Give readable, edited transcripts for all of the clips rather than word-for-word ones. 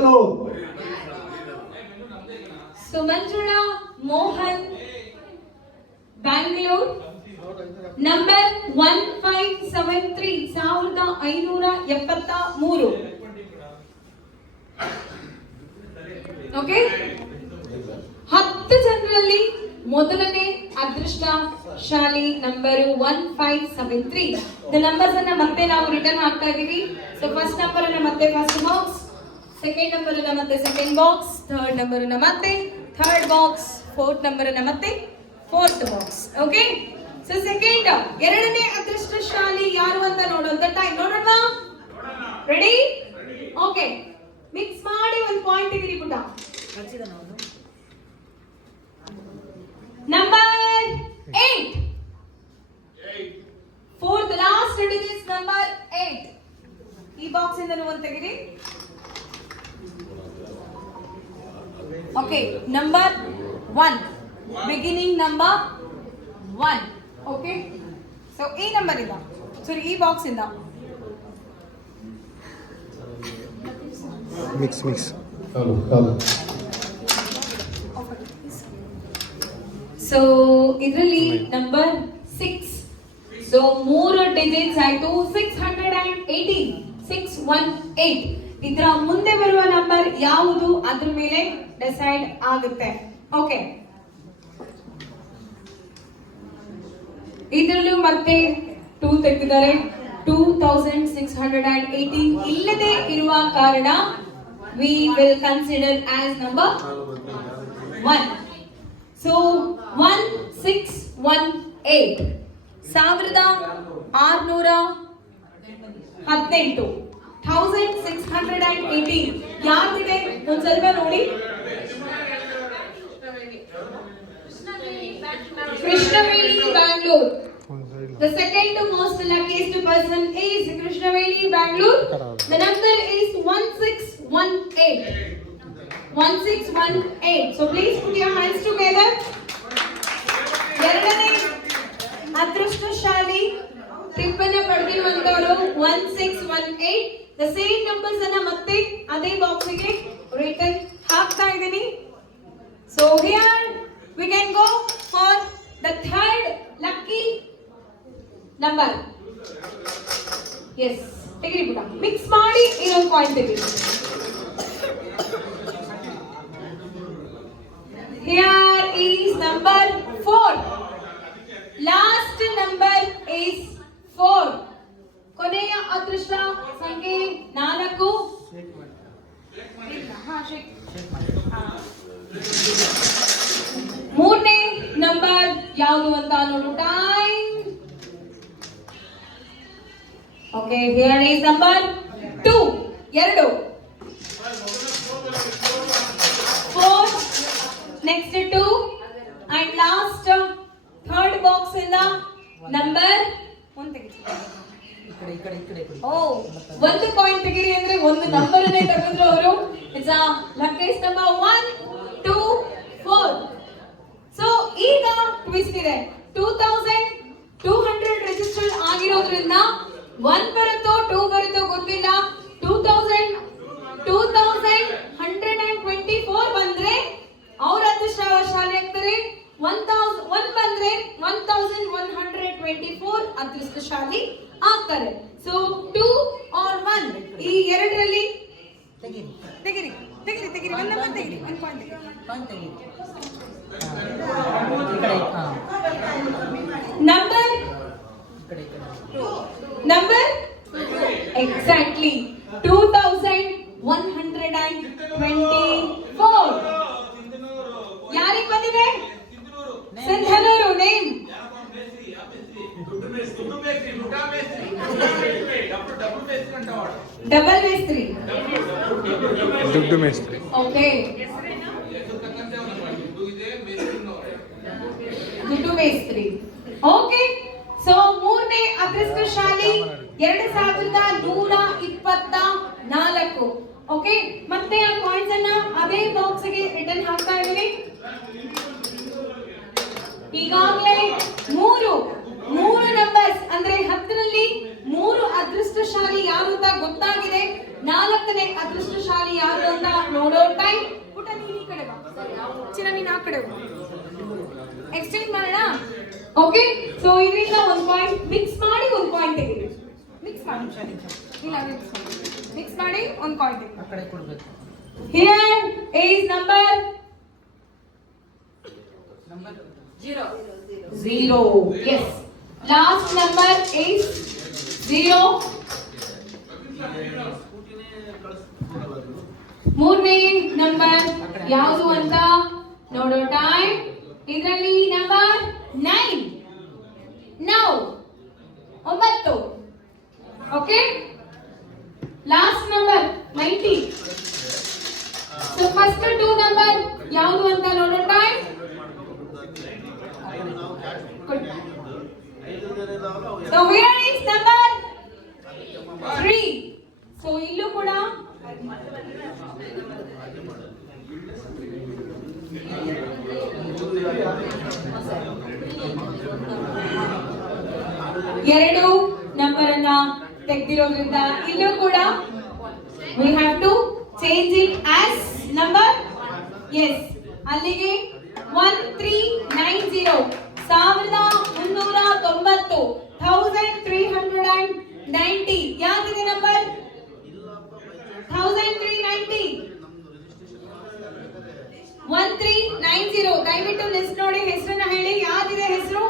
Bengaluru. ಸುಮಂಜುಳಾ Mohan Bangalore number 1573 1573. Okay, 10 ಜನರಲ್ಲಿ ಮೊದಲನೇ ಅದೃಷ್ಟಶಾಲಿ number 1573. The numbers ಅನ್ನ ಮತ್ತೆ ನಾವು ರಿಟರ್ನ್ ಹಾಕ್ತಾ ಇದೀವಿ. ಸೊ ಫಸ್ಟ್ ನಂಬರ್ ಅನ್ನ ಮತ್ತೆ ಫಸ್ಟ್ ಬಾಕ್ಸ್, ಸೆಕೆಂಡ್ ನಂಬರ್ ಅನ್ನ ಮತ್ತೆ ಸೆಕೆಂಡ್ ಬಾಕ್ಸ್, ಥರ್ಡ್ ನಂಬರ್ ಅನ್ನ ಮತ್ತೆ ಥರ್ಡ್ ಬಾಕ್ಸ್, ಫೋರ್ತ್ ನಂಬರ್ ಅನ್ನ ಮತ್ತೆ fourth box. Okay, so second ಎರಡನೇ ಅದೃಷ್ಟಶಾಲಿ ಯಾರು ಅಂತ ನೋಡುವಂತ ಟೈಮ್. ನೋಡೋಣ, ರೆಡಿ? ಓಕೆ, ಮಿಕ್ಸ್ ಮಾಡಿ ಒಂದು ಪಾಯಿಂಟ್ ತೆಗಿರಿ ಪುಟ. Number 8, fourth last digits number 8. ಈ ಬಾಕ್ಸ್ ಇಂದ ಒಂದು ತೆಗಿರಿ. Okay, number 1, beginning number 1. Okay, so ಈ ನಂಬರ್ ಇಂದ, ಸಾರಿ ಈ ಬಾಕ್ಸ್ ಇಂದ ಮಿಕ್ಸ್ ಸೊ ಇದರಲ್ಲಿ ನಂಬರ್ 6. ಸೊ 3 ಡಿಜಿಟ್ಸ್ ಆಯ್ತು, 618, 618. ಇದರ ಮುಂದೆ ಬರುವ ನಂಬರ್ ಯಾವುದು ಅದ್ರ ಮೇಲೆ ಡಿಸೈಡ್ ಆಗುತ್ತೆ. ಓಕೆ, ಇದರಲ್ಲೂ ಮತ್ತೆ 2 ತೆಗೆದಿದ್ದಾರೆ. 2618 ಇಲ್ಲದೆ ಇರುವ ಕಾರಣ we will consider as number 1. So 1618 1618 1618 ಯಾರಿದೆ ಒಂದು ಸ್ವಲ್ಪ ನೋಡಿ. Krishnaveni Bangalore. The second most luckiest person is Krishnaveli Bangalore. The number is 1618. 1618. So please put your hands together. ಎರಡನೇ ಅದೃಷ್ಟಶಾಲಿ ಟಿಪ್ಪನ್ನ ಪಡೆದಿರುವಂತವರು 1618. The same numbers ಅನ್ನ ಮತ್ತೆ ಅದೇ ಬಾಕ್ಸ್ ಗೆ ರಿಟರ್ನ್ ಹಾಕ್ತಾ ಇದ್ದೀನಿ. So here we can go for the third lucky number. Yes, ತೆಗಿರಿ ಬಿಡ, mix ಮಾಡಿ ಇನ್ನೊಂದು ಪಾಯಿಂಟ್ ತೆಗಿರಿ. Here is number 4. Last number is 4. ಕೊನೆಯ ಅದೃಷ್ಟ ಸಂಖ್ಯೆ 4. ಮೂರನೇ ನಂಬರ್ ಯಾವುದು ಅಂತ ನೋಡು. Time. Okay, here is number 2. 2. 4, next 2 and last third box ಇಂದ ನಂಬರ್ 1 ತೆಗಿರಿ. ಒಂದು ಪಾಯಿಂಟ್ ತೆಗಿರಿ ಅಂದ್ರೆ ಒಂದು ನಂಬರ್ ಅನ್ನೇ ತೆಗೆದ್ರು ಅವರು. It's a luckiest number 1, 2, 4. So ಈಗ ಟ್ವಿಸ್ಟ್ ಇದೆ. 2200 ರಿಜಿಸ್ಟರ್ ಆಗಿರೋದ್ರಿಂದ 1 ಬರುತ್ತೋ 2 ಬರುತ್ತೋ ಗೊತ್ತಿಲ್ಲ. 2124 ಬಂದ್ರೆ ಅವ್ರ ಅದೃಷ್ಟಶಾಲಿ ಆಗ್ತಾರೆ. 1 ಬಂದ್ರೆ 1124 ಅದೃಷ್ಟಶಾಲಿ ಆಗ್ತಾರೆ. ಸೊ 2 or 1 ಈ ಎರಡರಲ್ಲಿ ತೆಗಿರಿ ತೆಗಿರಿ ತೆಗಿರಿ ತೆಗಿರಿ. ಒಂದು ನಂಬರ್ ತೆಗಿರಿ, ಒಂದು ಪಾಯಿಂಟ್ ತೆಗಿರಿ. Number exactly 2124. ಯಾರಿಗೆ ಬಂದಿದೆ? ಸಿಂಧನೂರು. ನೇಮ್ ಡಬಲ್ ಮೇಸ್ತ್ರಿ. ದುಡ್ಡು ಮೇಸ್ತ್ರಿ. ಓಕೆ, ದುಡ್ಡು ಮೇಸ್ತ್ರಿ. ಓಕೆ, ಸೊ ಮೂರನೇ ಅದೃಷ್ಟಶಾಲಿ 2124. ಓಕೆ, ಮತ್ತೆ ಆ ಕಾಯಿನ್ಸ್ ಅನ್ನ ಅದೇ ಬಾಕ್ಸ್ ಗೆ ರಿಟರ್ನ್ ಹಾಕ್ತಾ ಇದೀವಿ. ಈಗಾಗಲೇ ಮೂರು ನಂಬರ್ಸ್ ಅಂದ್ರೆ 10ರಲ್ಲಿ 3 ಅದೃಷ್ಟಶಾಲಿ ಯಾರು ಅಂತ ಗೊತ್ತಾಗಿದೆ. 4ನೇ ಅದೃಷ್ಟಶಾಲಿ ಯಾರು ಅಂತ ನೋಡೋ ಟೈಮ್. ಪುಟ ನೀನು ಈ ಕಡೆ ಬಾ, ಚಿನ್ನ ನೀನು ಆ ಕಡೆ ಬಾ. ಎಕ್ಸ್ಚೇಂಜ್ ಮಾಡೋಣ. ಓಕೆ, ಸೊ ಇದರಿಂದ ಒಂದು ಪಾಯಿಂಟ್ ಮಿಕ್ಸ್ ಮಾಡಿ ಒಂದು ಪಾಯಿಂಟ್ ತೆಗೀರಿ. ಮಿಕ್ಸ್ ಮಾಡಿ, ಇಲ್ಲ ಮಿಕ್ಸ್ ಮಾಡಿ ಒಂದು ಪಾಯಿಂಟ್ ತೆಗೀರಿ. ಆ ಕಡೆ ಕೊಡಬೇಕು. Here is number 0. Yes. Last number is 0. ಮೂರನೇ ನಂಬರ್ ಯಾವುದು ಅಂತ ನೋಡೋ ಟೈಮ್. ಇದರಲ್ಲಿ number 9. Now 9. Okay, last number 90. So first 2 number ಯಾವುದು ಅಂತ ನೋಡೋ time. So where is number 3? So ಇಲ್ಲೂ ಕೂಡ ಎರಡು ನಂಬರ್ ಅನ್ನ ತೆಗೆದಿರೋದ್ರಿಂದ ಇಲ್ಲೂ ಕೂಡ we have to change it as number. Yes, ಅಲ್ಲಿಗೆ 1390 1390 1390 ಯಾವ್ದಿದೆ ನಂಬರ್ 1390 1390. ದಯವಿಟ್ಟು ಲಿಸ್ಟ್ ನೋಡಿ, ಹೆಸರನ್ನ ಹೇಳಿ. ಯಾವ್ದಿದೆ ಹೆಸರು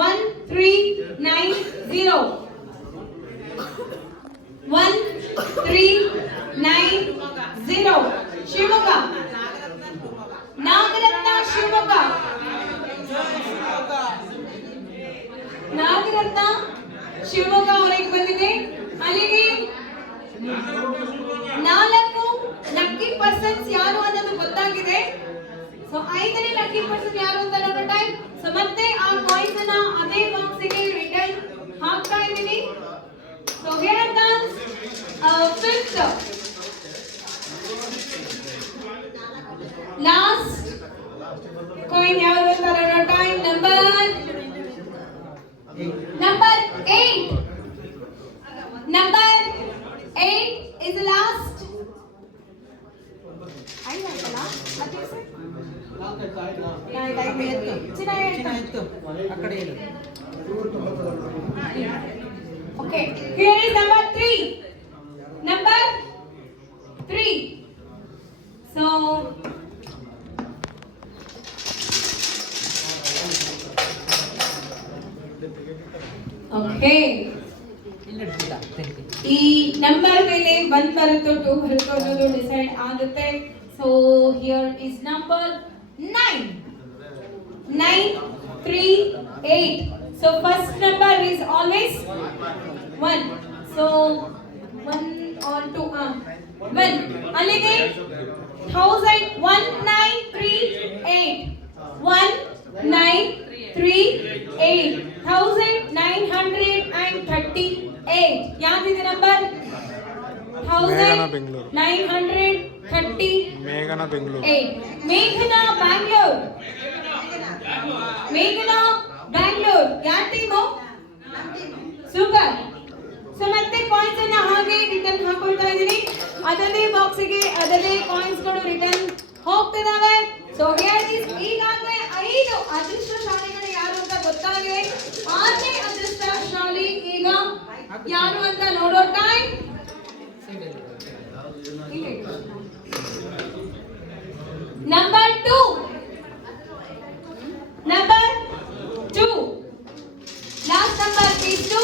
1390 1390 ಶಿವಮೊಗ್ಗ, ನಾಗರತ್ನ ಶಿವಮೊಗ್ಗ, ನಾಗರತ್ನ ಶಿವಮೊಗ್ಗ ಅವರಿಗೆ ಬಂದಿದೆ. ಅಲ್ಲಿಗೆ 4 ಲಕ್ಕಿ ಪರ್ಸನ್ಸ್ ಯಾರು ಅನ್ನೋದು ಗೊತ್ತಾಗಿದೆ. ಸೊ 5ನೇ ಲಕ್ಕಿ ಪರ್ಸನ್ ಯಾರು ಅಂತ ನೋಡೋ ಟೈಮ್. ಸೊ ಮತ್ತೆ ಆ ಕಾಯಿನ್ಸ್ ಅನ್ನ ಅದೇ ಬಾಕ್ಸ್ ಗೆ ರಿಟರ್ನ್ ಹಾಕ್ತಾ ಇದ್ದೀನಿ. So here comes fifth last coin ಯಾವುದು ಅಂತ ನೋಡೋ time. Number 8. Number 8 is the last. ಆಯ್ತಲ್ಲ ಅತಿಸೆ ಚಿನ್ನ ಆ ಕಡೆ ಇರು. Okay, here is number 3. Number 3. So okay, ಈ ನಂಬರ್ ಮೇಲೆ 1 ಬರುತ್ತೋ 2 ಬರುತ್ತೋ ಅನ್ನೋದು ಡಿಸೈಡ್ ಆಗುತ್ತೆ. So here is number 9. 938. So first number is always 1. So 1 or 2 1 ಅಲ್ಲಿಗೆ 1938 1938 1938 ಯಾವ್ದಿದೆ ನಂಬರ್ ಮೇಘನಾ ಬೆಂಗಳೂರು. 930 ಮೇಘನಾ ಬೆಂಗಳೂರು. ಮೇಘನಾ ಬ್ಯಾಂಗ್ಳೂರ್. ಮೇಘನಾ ಬ್ಯಾಂಗ್ಳೂರ್ ಯಾವ ಟೀಮು? ಸೂಪರ್. ಸೊ ಮತ್ತೆ ಕಾಯಿನ್ಸ್ ಅನ್ನ ಹಾಗೆ ರಿಟರ್ನ್ ಹಾಕೊಳ್ತಾ ಇದೀನಿ. ಅದನ್ನೇ ಬಾಕ್ಸಿಗೆ ಅದನ್ನೇ ಕಾಯಿನ್ಸ್ ಗಳು ರಿಟರ್ನ್ ಹೋಗ್ತಿದಾವೆ. ಸೊ ಹಿಯರ್ ಇಸ್ ಈಗಾಗಲೇ 5 ಅದೃಷ್ಟಶಾಲಿಗಳು ಯಾರು ಅಂತ ಗೊತ್ತಾಗಿದೆ. 6ನೇ ಅದೃಷ್ಟಶಾಲಿ ಈಗ ಯಾರು ಅಂತ ನೋಡೋ time. Number 2. Number 2 last number is 2.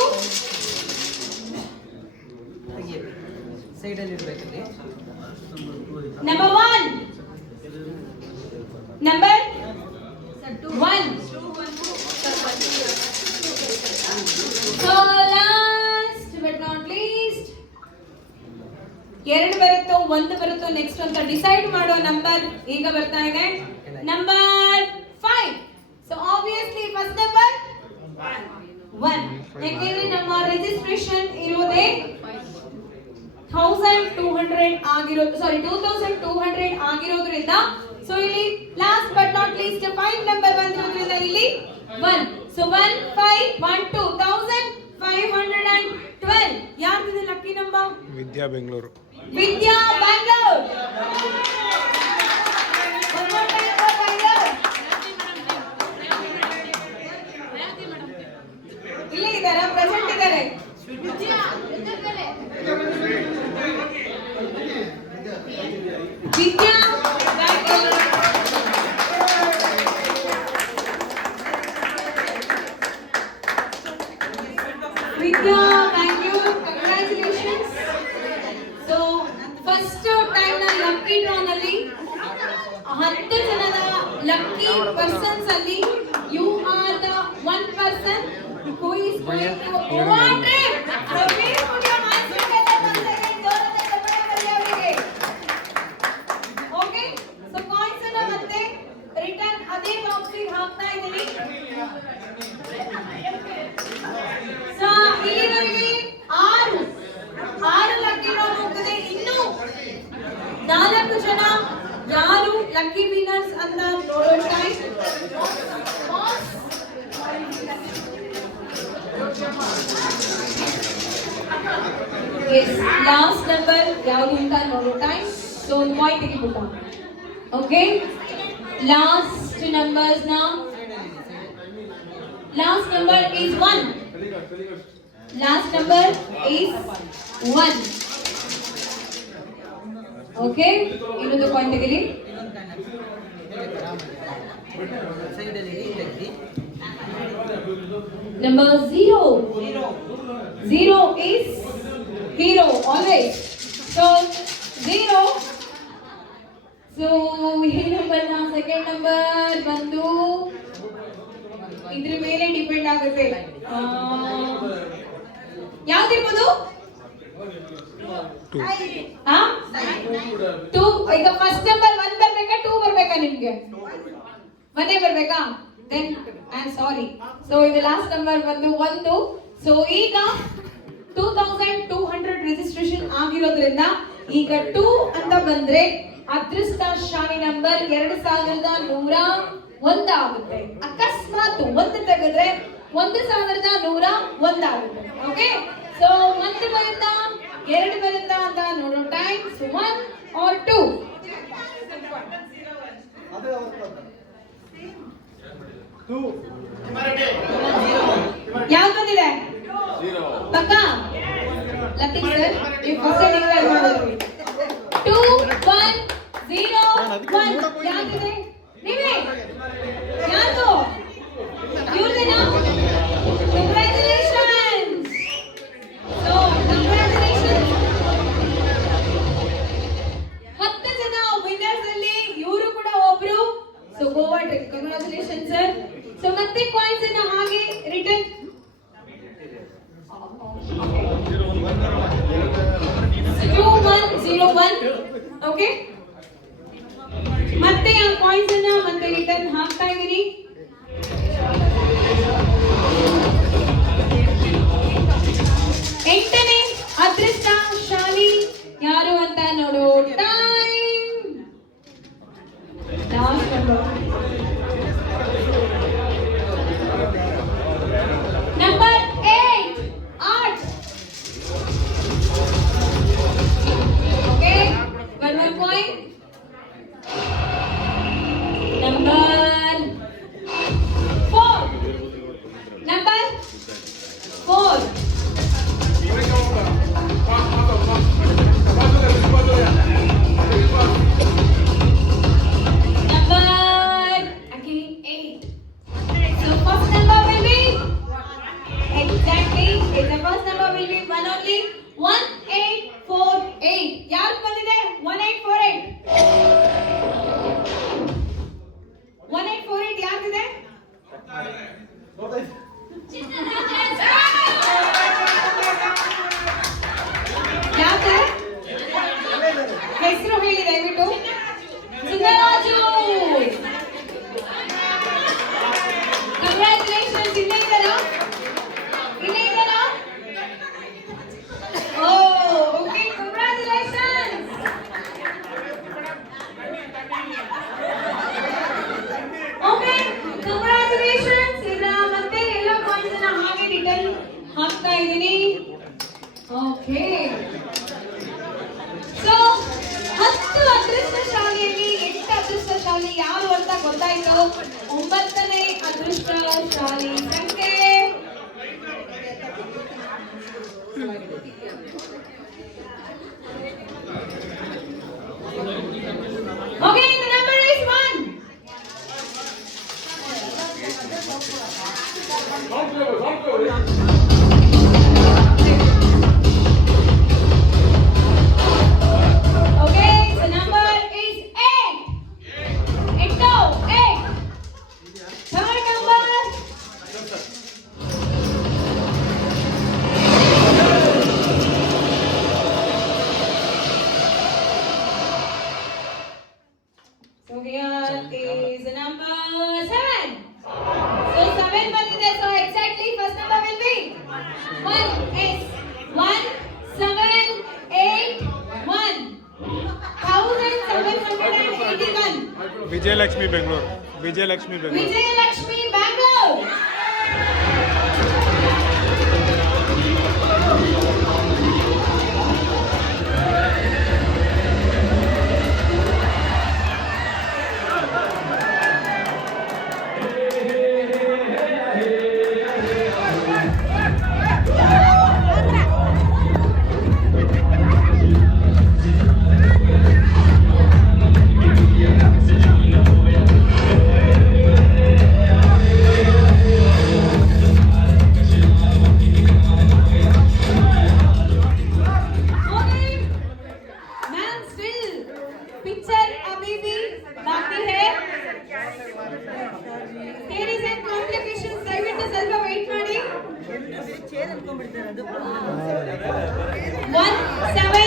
Side ಅಲ್ಲಿ ಇರಬೇಕಲ್ಲಿ. Number 1. Number 1. So last but not least, 2 ಬರುತ್ತೋ 1 ಬರುತ್ತೋ ನೆಕ್ಸ್ಟ್ ಅಂತ ಡಿಸೈಡ್ ಮಾಡೋ ನಂಬರ್ ಈಗ ಬರ್ತಾ ಇದೆ. Number 5. So obviously first number 1. ಯಾಕೆಂದ್ರೆ ನಮ್ಮ ರಿಜಿಸ್ಟ್ರೇಷನ್ ಇರೋದೇ 1200 ಆಗಿರೋದ್ರಿಂದ ಸೊ ಇಲ್ಲಿ last but not least 5 number ಬಂದಿರೋದ್ರಿಂದ ಇಲ್ಲಿ 1. ಸೊ 1 5 1 2 1512 ಯಾರ್ದಿದೆ lucky number? Vidya Bengaluru. Vidya Bangalore. One more time for Bangalore. ಇಲ್ಲೇ ಇದ್ದಾರಾ? ಪ್ರೆಸೆಂಟ್ ಇದ್ದಾರೆ. ವಿದ್ಯಾ Bangalore. Vidya Bangalore, congratulations. So, first time na lucky draw ನಲ್ಲಿ 10 ಜನದ lucky persons ಅಲ್ಲಿ you are the one person who is going to award it. So, please put your hands together once again. ಜೋರಾಗಿ ಚಪ್ಪಾಳೆ ಬರಲಿ ಅವರಿಗೆ. Okay? So, coins ಅನ್ನ ಮತ್ತೆ return ಅದೇ ಬಾಕ್ಸ್ ಗೆ ಹಾಕ್ತಾ ಇದ್ದೀನಿ. ಇಲ್ಲಿವರೆಗೆ ಆರು ಲಕ್ಕಿ ಡ್ರಾ ಹೋಗ್ತದೆ. ಇನ್ನು 4 ಜನ ಯಾರು ಲಕ್ಕಿ ವಿನ್ನರ್ಸ್ ಅಂತ ನೋಡೋ ಟೈಮ್. ಲಾಸ್ಟ್ ನಂಬರ್ ಯಾವುದು ಅಂತ ನೋಡೋ ಟೈಮ್. ಸೊ ಒಂದು ಪಾಯಿಂಟ್ ತೆಗಿಬಿಟ್ಟ. ಓಕೆ, ಲಾಸ್ಟ್ ನಂಬರ್ಸ್ ನ last number is 1. Last number is 1. Okay, ಇನ್ನೊಂದು point ತೆಗೆಲಿ. Number 0. 0 is hero always. So 0. So ಈ ನಂಬರ್ ನ ಸೆಕೆಂಡ್ ನಂಬರ್ ಬಂದು ಇದ್ರ ಮೇಲೆ ಡಿಪೆಂಡ್ ಆಗುತ್ತೆ. ಯಾವ್ದಿರ್ಬೋದು? 2. ಈಗ ಫಸ್ಟ್ ನಂಬರ್ 1 ಬರ್ಬೇಕಾ 2 ಬರ್ಬೇಕಾ? ನಿಮ್ಗೆ 1 ಬರ್ಬೇಕಾ? Then I am sorry. So ಇದು ಲಾಸ್ಟ್ ನಂಬರ್ ಬಂದು 1. ಸೊ ಈಗ 2200 ರಿಜಿಸ್ಟ್ರೇಷನ್ ಆಗಿರೋದ್ರಿಂದ ಈಗ 2 ಅಂತ ಬಂದ್ರೆ ಅದೃಷ್ಟಶಾಲಿ ನಂಬರ್ 2101 ಆಗುತ್ತೆ. ಅಕಸ್ಮಾತ್ 1 ತೆಗೆದ್ರೆ 1101 ಆಗುತ್ತೆ. ಓಕೆ, ಸೊ 1 ಬರುತ್ತಾ 2 ಬರುತ್ತಾ ಅಂತ ನೋಡೋ ಟೈಮ್. So 1 or 2. ಯಾವ್ದು ಬಂದಿದೆ? ಪಕ್ಕ ಲಕ್ಕಿ ಸರ್ ನೀವು ಫಸ್ಟ್ ಡಿಕ್ಲೇರ್ ಮಾಡಿದ್ರಿ. 2 1 0 1 ಯಾಕಿದೆ? ನೀವೇ ಯಾರು? ಇವ್ರದೇನಾ? ಕಂಗ್ರಾಚುಲೇಷನ್ಸ್. So congratulations. 10 ಜನ ವಿನ್ನರ್ಸ್ ಅಲ್ಲಿ ಇವರು ಕೂಡ ಒಬ್ರು. So Goa trip. Congratulations sir. So ಮತ್ತೆ ಕಾಯಿನ್ಸ್ ಅನ್ನ ಹಾಗೆ ರಿಟರ್ನ್ 2101. ಓಕೆ, ಮತ್ತೆ ಆ ಕಾಯಿನ್ಸ್ ಅನ್ನ ಮತ್ತೆ ರಿಟರ್ನ್ ಹಾಕ್ತಾ ಇದೀನಿ. ಎಂಟನೇ ಅದೃಷ್ಟಶಾಲಿ ಯಾರು ಅಂತ ನೋಡೋ time. Last number 8. Okay, one more point. Number 4. Number 4. Number again 8. So first number will be exactly. The first number will be one only. 1848. ಯಾರು ಬಂದಿದೆ? 1848. 1848 ಯಾರ್ದಿದೆ? ಯಾಕೆ ಹೆಸರು ಹೇಳಿ ದಯವಿಟ್ಟು. ಸಿದ್ದರಾಜು. ಕಂಗ್ರಾಚುಲೇಷನ್ಸ್. ಇಲ್ಲೇ ಇದ್ದಾರಾ? ಓ ಓಕೆ, ಕಂಗ್ರಾಚುಲೇಷನ್ಸ್. ಗೊತ್ತಾಯ್ತು. 9ನೇ ಅದೃಷ್ಟಶಾಲಿ ಸಂಖ್ಯೆ Okay, the number is 1. Okay, the number is 8. 8. Third number. So here is the number 7. So 7 ಬಂದಿದೆ. So exactly first number will be 1 is 1 7 8 1 1781. Vijayalakshmi Bengaluru. Vijayalakshmi Bengaluru. Vijayalakshmi Bangalore. Okay. Ma'am, still picture अभी भी बाकी है. There is a complication. ದಯವಿಟ್ಟು ಸ್ವಲ್ಪ wait ಮಾಡಿ. 1 7